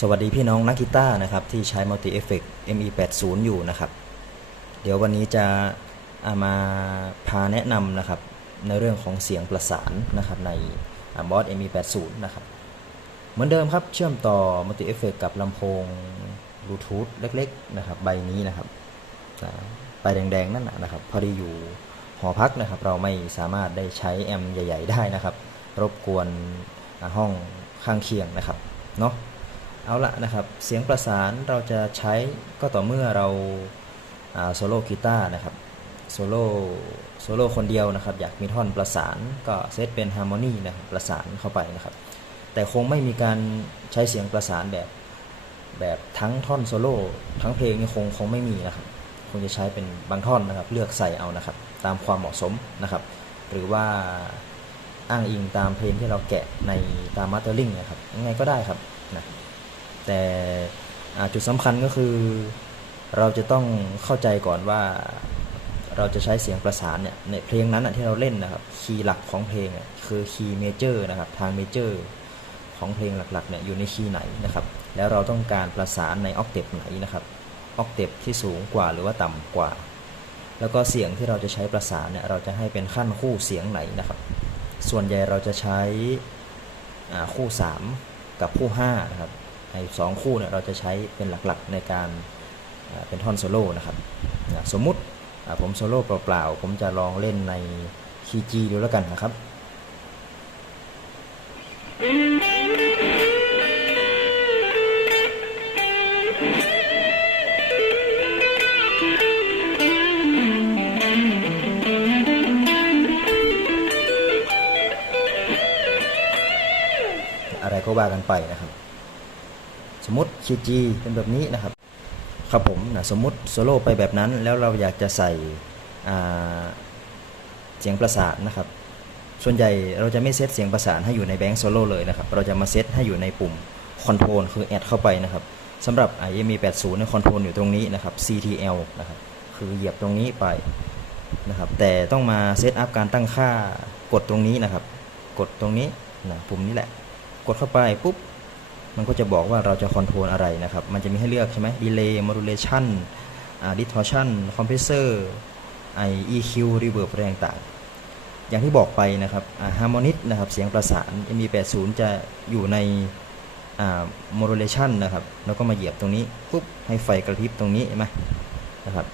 สวัสดีพี่น้องนักกีตาร์นะครับที่ใช้ Multi Effect ME80 อยู่นะครับ เดี๋ยววันนี้จะเอามาพาแนะนำนะครับในเรื่องของเสียงประสานนะครับในบอส ME80 นะครับ เหมือนเดิมครับเชื่อมต่อ Multi Effect กับลำโพงบลูทูธเล็กๆนะครับใบนี้นะครับใบแดงๆนั่นนะครับ พอดีอยู่หอพักนะครับ เราไม่สามารถได้ใช้แอมป์ใหญ่ ๆ ได้นะครับ รบกวนห้องข้างเคียงนะครับเนาะ เอาละนะครับ เสียงประสานเราจะใช้ก็ต่อเมื่อเราโซโล่กีตาร์นะครับโซโล่โซโล่คนเดียวนะครับ อยากมีท่อนประสานก็เซตเป็นฮาร์โมนีนะครับประสานเข้าไปนะครับ แต่คงไม่มีการใช้เสียงประสานแบบแบบทั้งท่อนโซโล่ทั้งเพลงนี่คงคงไม่มีนะครับคงจะใช้เป็นบางท่อนนะครับ เลือกใส่เอานะครับ ตามความเหมาะสมนะครับ หรือว่าอ้างอิงตามเพลงที่เราแกะในตามมาสเตอร์ลิงนะครับยังไงก็ได้ครับนะ แต่จุดสำคัญก็คือเราจะต้องเข้าใจก่อนว่าเราจะใช้เสียงประสานเนี่ยในเพลงนั้นที่เราเล่นนะครับคีย์หลักของเพลงคือคีย์เมเจอร์นะครับทางเมเจอร์ของเพลงหลักๆเนี่ยอยู่ในคีย์ไหนนะครับ แล้วเราต้องการประสานในออกเทปไหนนะครับออกเทปที่สูงกว่าหรือว่าต่ำกว่า แล้วก็เสียงที่เราจะใช้ประสานเนี่ยเราจะให้เป็นขั้นคู่เสียงไหนนะครับ ส่วนใหญ่เราจะใช้คู่ 3 กับคู่5นะครับ ในสองคู่เนี่ยเราจะใช้เป็นหลักๆในการเป็นท่อนโซโล่นะครับสมมุติผมโซโล่เปล่าๆ ผมจะลองเล่นในคีย์ G ดูแล้วกันนะครับอะไรก็ว่ากันไปนะครับ สมมติ QG เป็นแบบนี้นะครับ ครับผมนะสมมติโซโล่ไปแบบนั้น แล้วเราอยากจะใส่เสียงประสานนะครับ ส่วนใหญ่เราจะไม่เซตเสียงประสานให้อยู่ในแบงค์โซโล่เลยนะครับ เราจะมาเซตให้อยู่ในปุ่มคอนโทรลคือแอดเข้าไปนะครับสำหรับ IME 80เนี่ยคอนโทรลอยู่ตรงนี้นะครับ CTL นะครับ คือเหยียบตรงนี้ไปนะครับ แต่ต้องมาเซตอัพการตั้งค่ากดตรงนี้นะครับ กดตรงนี้นะปุ่มนี้แหละ กดเข้าไปปุ๊บ มันก็จะบอกว่าเราจะคอนโทรลอะไรนะครับ มันจะมีให้เลือกใช่ไหม delay modulation อ่า distortion compressor ไอ EQ reverb อะไรต่างๆ อย่างที่บอกไปนะครับอ่า harmonic นะครับ เสียงประสาน ME80 จะอยู่ในอ่า modulation นะครับ แล้วก็มาเหยียบตรงนี้ปุ๊บให้ไฟกระพริบตรงนี้เห็นไหมนะครับ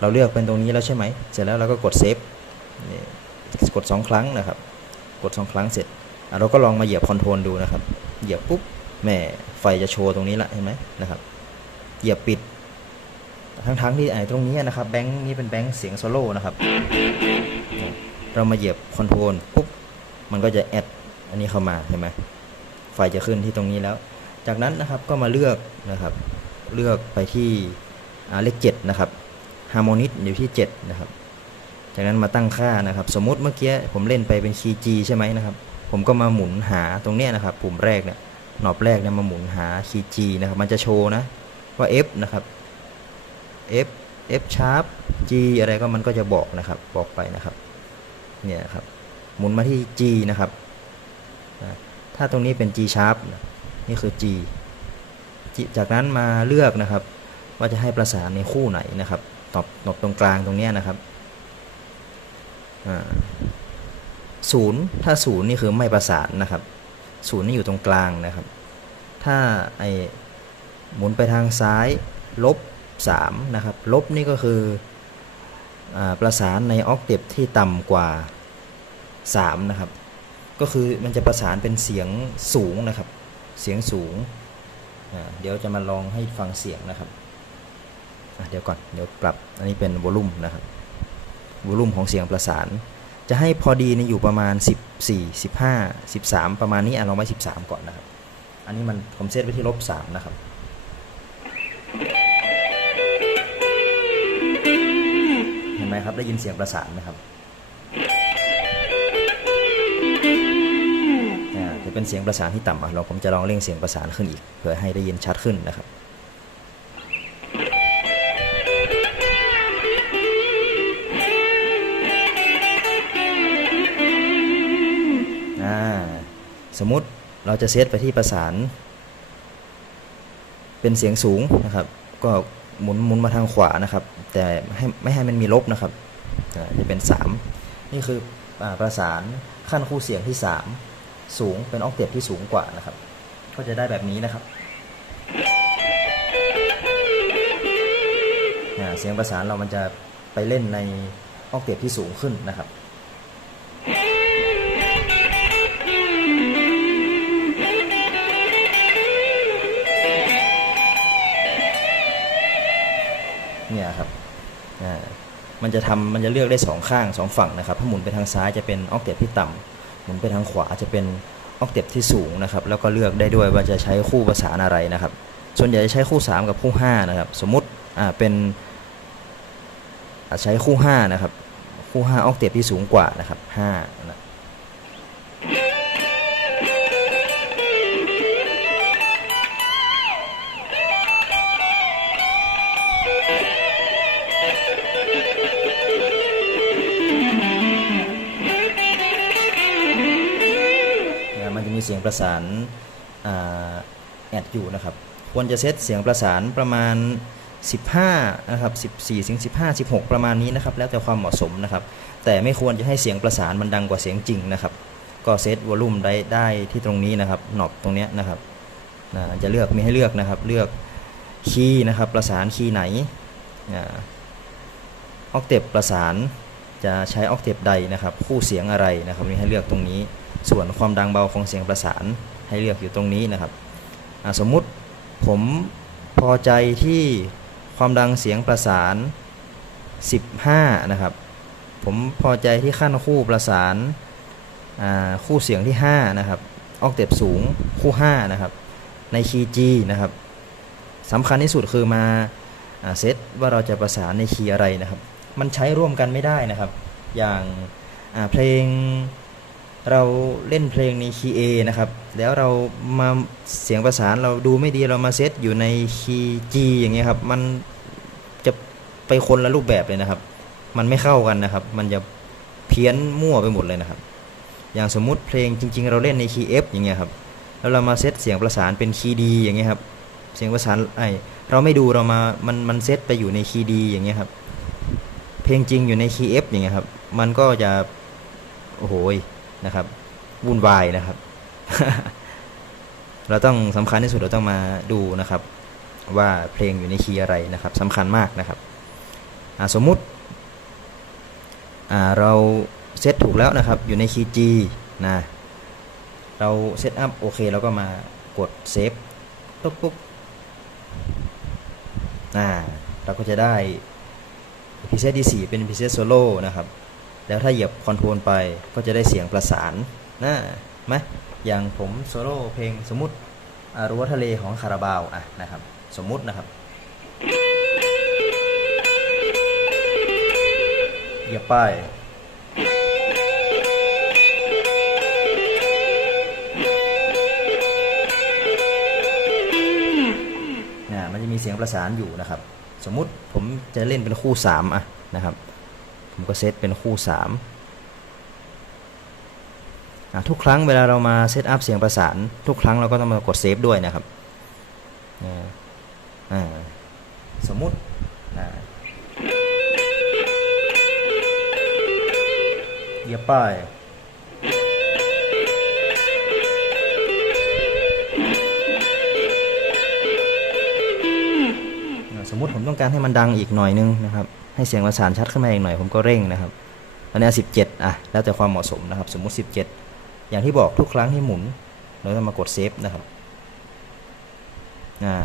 เราเลือกเป็นตรงนี้แล้วใช่ไหม เสร็จแล้วเราก็กด save นี่กด 2 ครั้งนะครับ กด 2 ครั้งเสร็จ เราก็ลองมาเหยียบคอนโทรลดูนะครับ เหยียบปุ๊บ แหม่ไฟจะโชว์ตรงนี้ละเห็นไหมนะครับเหยียบปิด ทั้งๆที่ไอ้ตรงนี้นะครับแบงค์นี้เป็นแบงค์เสียงโซโล่นะครับ เรามาเหยียบคอนโทรลปุ๊บมันก็จะแอดอันนี้เข้ามาเห็นไหมไฟจะขึ้นที่ตรงนี้แล้ว จากนั้นนะครับก็มาเลือกนะครับเลือกไปที่เลขเจ็ดนะครับฮาร์โมนิสอยู่ที่ 7 นะครับ จากนั้นมาตั้งค่านะครับ สมมติเมื่อกี้ผมเล่นไปเป็นคีย์ G ใช่ไหมนะครับ ผมก็มาหมุนหาตรงเนี้ยนะครับ ปุ่มแรกเนี่ย หนอบแรกเนี่ยมาหมุนหาคีย์ G นะครับ มันจะโชว์นะว่า F นะครับ F F sharp G อะไรก็มันก็จะบอกนะครับ บอกไปนะครับ เนี่ยครับ หมุนมาที่ G นะครับนะถ้าตรงนี้เป็น G sharp นะนี่คือ G จากนั้นมาเลือกนะครับ ว่าจะให้ประสานในคู่ไหนนะครับ ตอบตอบตรงกลางตรงนี้นะครับศูนย์ถ้าศูนย์นี่คือไม่ประสานนะครับ ศูนย์นี่อยู่ตรงกลางนะครับ ถ้าไอหมุนไปทางซ้ายลบ3นะครับ ลบนี่ก็คืออประสานในออกเทปที่ต่ำกว่า 3 นะครับ ก็คือมันจะประสานเป็นเสียงสูงนะครับ เสียงสูง เดี๋ยวจะมาลองให้ฟังเสียงนะครับ เดี๋ยวก่อน เดี๋ยวปรับ อันนี้เป็นวอลลุ่มนะครับ วอลลุ่มของเสียงประสาน จะให้พอดีนี่อยู่ประมาณ 14 15 13 ประมาณนี้อะลองไว้13 ก่อนนะครับ อันนี้มันผมเซตไว้ที่ลบ3นะครับเห็นไหมครับได้ยินเสียงประสานไหมครับจะเป็นเสียงประสานที่ต่ำอะเราผมจะลองเร่งเสียงประสานขึ้นอีกเพื่อให้ได้ยินชัดขึ้นนะครับ สมมุติเราจะเซตไปที่ประสาน เป็นเสียงสูงนะครับ ก็หมุนหมุนมาทางขวานะครับ แต่ให้ไม่ให้มันมีลบนะครับจะเป็น 3 นี่คืออประสานขั้นคู่เสียงที่ 3 สูงเป็นออกเทปที่สูงกว่านะครับ ก็จะได้แบบนี้นะครับเสียงประสานเรามันจะไปเล่นในออกเทปที่สูงขึ้นนะครับ เนี่ยครับอ่ามันจะทำมันจะเลือกได้สองข้างสองฝั่งนะครับถ้าหมุนไปทางซ้ายจะเป็นออกเทปที่ต่ำหมุนไปทางขวาจะเป็นออกเทปที่สูงนะครับแล้วก็เลือกได้ด้วยว่าจะใช้คู่ประสานอะไรนะครับ ส่วนใหญ่จะใช้คู่ 3 กับคู่ 5 นะครับ สมมุติอ่าเป็นอ่าใช้คู่5นะครับคู่5ออกเทปที่สูงกว่านะครับ5นะ เสียงประสานอแอดอยู่นะครับ ควรจะเซตเสียงประสานประมาณ 15นะครับ14ถึง15 16 ประมาณนี้นะครับ แล้วแต่ความเหมาะสมนะครับ แต่ไม่ควรจะให้เสียงประสานมันดังกว่าเสียงจริงนะครับ ก็เซตวอลลุ่มได้ได้ที่ตรงนี้นะครับหนอบตรงเนี้ยนะครับนะจะเลือกมีให้เลือกนะครับ เลือกคีย์นะครับ ประสานคีย์ไหนออกเทปประสาน จะใช้ออกเทปใดนะครับคู่เสียงอะไรนะครับมีให้เลือกตรงนี้ ส่วนความดังเบาของเสียงประสานให้เลือกอยู่ตรงนี้นะครับสมมุติผมพอใจที่ความดังเสียงประสาน 15 นะครับ ผมพอใจที่ขั้นคู่ประสานคู่เสียงที่ 5 นะครับ ออกเต็ปสูงคู่5นะครับ ในคีย์ G นะครับสำคัญที่สุดคือมาอ่าเซตว่าเราจะประสานในคีย์อะไรนะครับ มันใช้ร่วมกันไม่ได้นะครับ อย่างาเพลงเราเล่นเพลงในคีย์ A นะครับ แล้วเรามาเสียงประสานเราดูไม่ดีเรามาเซตอยู่ในคีย์ G อย่างเงี้ยครับ มันจะไปคนละรูปแบบเลยนะครับ มันไม่เข้ากันนะครับ มันจะเพี้ยนมั่วไปหมดเลยนะครับ อย่างสมมุติเพลงจริง ๆ เราเล่นในคีย์ F อย่างเงี้ยครับ แล้วเรามาเซตเสียงประสานเป็นคีย์ D อย่างเงี้ยครับ เสียงประสานไอเราไม่ดูเรามา มันมันเซตไปอยู่ในคีย์ D อย่างเงี้ยครับ เพลงจริงอยู่ในคีย์ F อฟอย่างเงี้ยครับ มันก็จะโอ้โหนะครับวุ่นวายนะครับ เราต้องสำคัญที่สุดเราต้องมาดูนะครับ ว่าเพลงอยู่ในคีย์อะไรนะครับสำคัญมากนะครับสมมุติเราเซตถูกแล้วนะครับ อยู่ในคีย์ G นะเราเซตอัพโอเคเราก็มากดเซฟปุ๊บปุ๊บอ่าเราก็จะได้ พิเศษที่4เป็นพิเศษโซโล่นะครับ แล้วถ้าเหยียบคอนโทรลไปก็จะได้เสียงประสานนะไหมอย่างผมโซโล่เพลงสมมติอารัวทะเลของคาราบาวอะนะครับ สมมุตินะครับ เหยียบไปนะมันจะมีเสียงประสานอยู่นะครับ สมมุติผมจะเล่นเป็นคู่3อะนะครับ ผมก็เซตเป็นคู่3อะทุกครั้งเวลาเรามาเซตอัพเสียงประสาน ทุกครั้งเราก็ต้องมากดเซฟด้วยนะครับสมมุติอ่าเหยียบป้าย มมติผมต้องการให้มันดังอีกหน่อยนึงนะครับ ให้เสียงประสานชัดขึ้นมาอีกหน่อยผมก็เร่งนะครับอันนี้สิบเจ็ดอะแล้วแต่ความเหมาะสมนะครับ สมมุติสิบเจ็ดอย่างที่บอกทุกครั้งที่หมุน เราจะมากดเซฟนะครับอ่า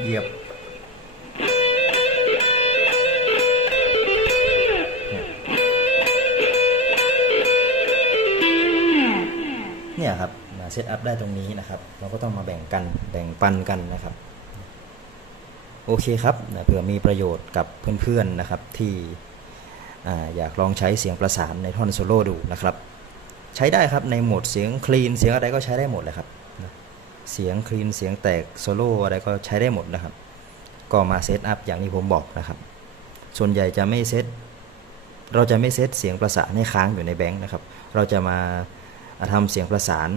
เหยียบ เซตอัพได้ตรงนี้นะครับ เราก็ต้องมาแบ่งกันแบ่งปันกันนะครับ โอเคครับนะเผื่อมีประโยชน์กับเพื่อนๆนะครับที่อ่อยากลองใช้เสียงประสานในท่อนโซโล่ดูนะครับ ใช้ได้ครับในโหมดเสียงคลีนเสียงอะไรก็ใช้ได้หมดเลยครับนะเสียงคลีนเสียงแตกโซโล่อะไรก็ใช้ได้หมดนะครับ ก็มาเซตอัพอย่างที่ผมบอกนะครับ ส่วนใหญ่จะไม่เซตเราจะไม่เซตเสียงประสานให้ค้างอยู่ในแบงค์นะครับ เราจะมาทำเสียงประสาน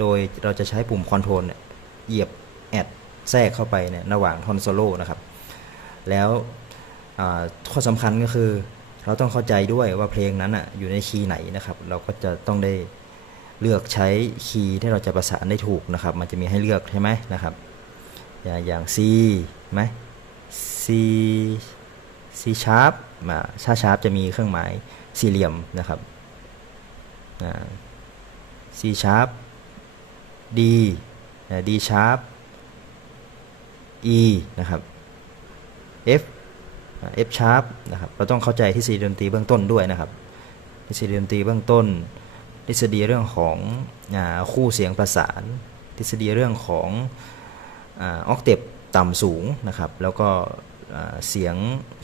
โดยเราจะใช้ปุ่มคอนโทรลเนี่ยเหยียบแอดแทรกเข้าไปเนี่ยระหว่างท่อนโซโล่นะครับ แล้วข้อสำคัญก็คือเราต้องเข้าใจด้วยว่าเพลงนั้นอะอยู่ในคีย์ไหนนะครับ เราก็จะต้องได้เลือกใช้คีย์ที่เราจะประสานได้ถูกนะครับ มันจะมีให้เลือกใช่ไหมนะครับ อย่างอย่าง C ไหม C C sharp มาชา sharp จะมีเครื่องหมายสี่เหลี่ยมนะครับอ่า C sharp D D sharp E นะครับ F อ่า F sharp นะครับ เราต้องเข้าใจทฤษฎีดนตรีเบื้องต้นด้วยนะครับ ทฤษฎีดนตรีเบื้องต้น ทฤษฎีเรื่องของคู่เสียงประสาน ทฤษฎีเรื่องของออกเทปต่ำสูงนะครับ แล้วก็เสียง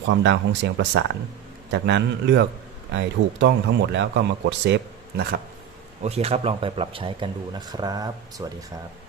ความดังของเสียงประสาน จากนั้นเลือกถูกต้องทั้งหมดแล้วก็มากดเซฟนะครับ โอเคครับ ลองไปปรับใช้กันดูนะครับ สวัสดีครับ